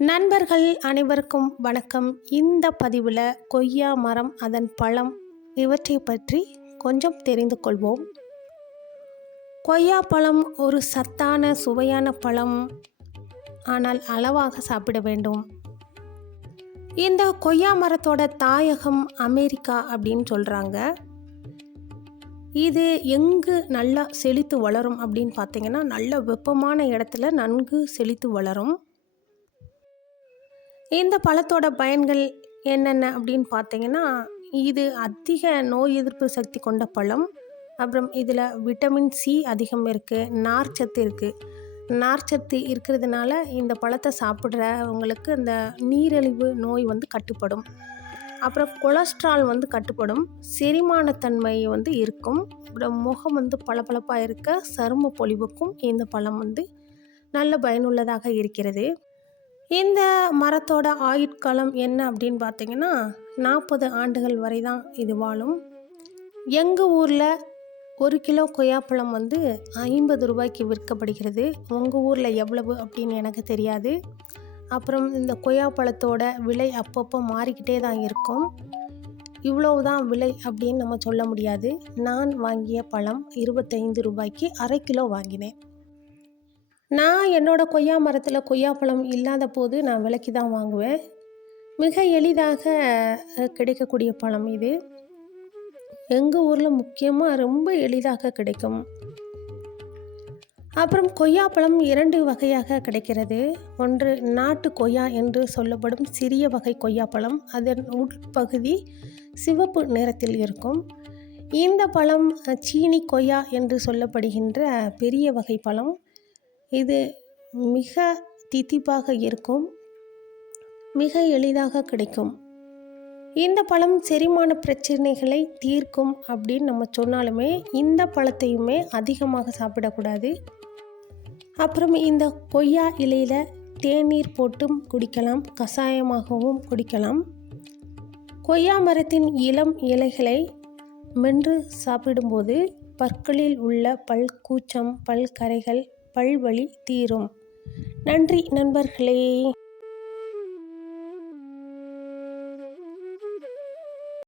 நண்பர்கள் அனைவருக்கும் வணக்கம். இந்த பதிவில் கொய்யா மரம் அதன் பழம் இவற்றை பற்றி கொஞ்சம் தெரிந்து கொள்வோம். கொய்யா பழம் ஒரு சத்தான சுவையான பழம். ஆனால் அளவாக சாப்பிட வேண்டும். இந்த கொய்யா மரத்தோட தாயகம் அமெரிக்கா அப்படின்னு சொல்கிறாங்க இது எங்கு நல்லா செழித்து வளரும் அப்படின்னு பார்த்தீங்கன்னா நல்ல வெப்பமான இடத்துல நன்கு செழித்து வளரும். இந்த பழத்தோட பயன்கள் என்னென்ன அப்படின்னு பார்த்தீங்கன்னா இது அதிக நோய் எதிர்ப்பு சக்தி கொண்ட பழம். அப்புறம் இதில் விட்டமின் சி அதிகம் இருக்குது நார்ச்சத்து இருக்குது நார்ச்சத்து இருக்கிறதுனால இந்த பழத்தை சாப்பிட்றவங்களுக்கு இந்த நீரிழிவு நோய் வந்து கட்டுப்படும். அப்புறம் கொலஸ்ட்ரால் வந்து கட்டுப்படும். செரிமானத்தன்மை வந்து இருக்கும். அப்புறம் முகம் வந்து பளபளப்பாக இருக்க சரும பொலிவுக்கும் இந்த பழம் வந்து நல்ல பயனுள்ளதாக இருக்கிறது. இந்த மரத்தோட ஆயுட்காலம் என்ன அப்படின்னு பார்த்தீங்கன்னா நாற்பது ஆண்டுகள் வரை தான் இது வாழும். எங்கள் ஊரில் ஒரு கிலோ கொய்யாப்பழம் வந்து ஐம்பது ரூபாய்க்கு விற்கப்படுகிறது. உங்கள் ஊரில் எவ்வளவு அப்படின்னு எனக்கு தெரியாது. அப்புறம் இந்த கொய்யாப்பழத்தோட விலை அப்பப்போ மாறிக்கிட்டே தான் இருக்கும். இவ்வளவு தான் விலை அப்படின்னு நம்ம சொல்ல முடியாது. நான் வாங்கிய பழம் இருபத்தைந்து ரூபாய்க்கு அரை கிலோ வாங்கினேன். நான் என்னோடய கொய்யா மரத்தில் கொய்யாப்பழம் இல்லாத போது நான் விலைக்கு தான் வாங்குவேன். மிக எளிதாக கிடைக்கக்கூடிய பழம் இது. எங்கள் ஊரில் முக்கியமாக ரொம்ப எளிதாக கிடைக்கும். அப்புறம் கொய்யாப்பழம் இரண்டு வகையாக கிடைக்கிறது. ஒன்று நாட்டு கொய்யா என்று சொல்லப்படும் சிறிய வகை கொய்யாப்பழம் அதன் உட்பகுதி சிவப்பு நிறத்தில் இருக்கும். இந்த பழம் சீனி கொய்யா என்று சொல்லப்படுகின்ற பெரிய வகை பழம். இது மிக தித்திப்பாக இருக்கும் மிக எளிதாக கிடைக்கும். இந்த பழம் செரிமான பிரச்சனைகளை தீர்க்கும் அப்படின்னு நம்ம சொன்னாலுமே இந்த பழத்தையுமே அதிகமாக சாப்பிடக்கூடாது. அப்புறம் இந்த கொய்யா இலையில் தேநீர் போட்டும் குடிக்கலாம் கஷாயமாகவும் குடிக்கலாம். கொய்யா மரத்தின் இளம் இலைகளை மென்று சாப்பிடும்போது பற்களில் உள்ள பல் கூச்சம் பல் கரைகள் பல்வழி தீரும். நன்றி நண்பர்களே.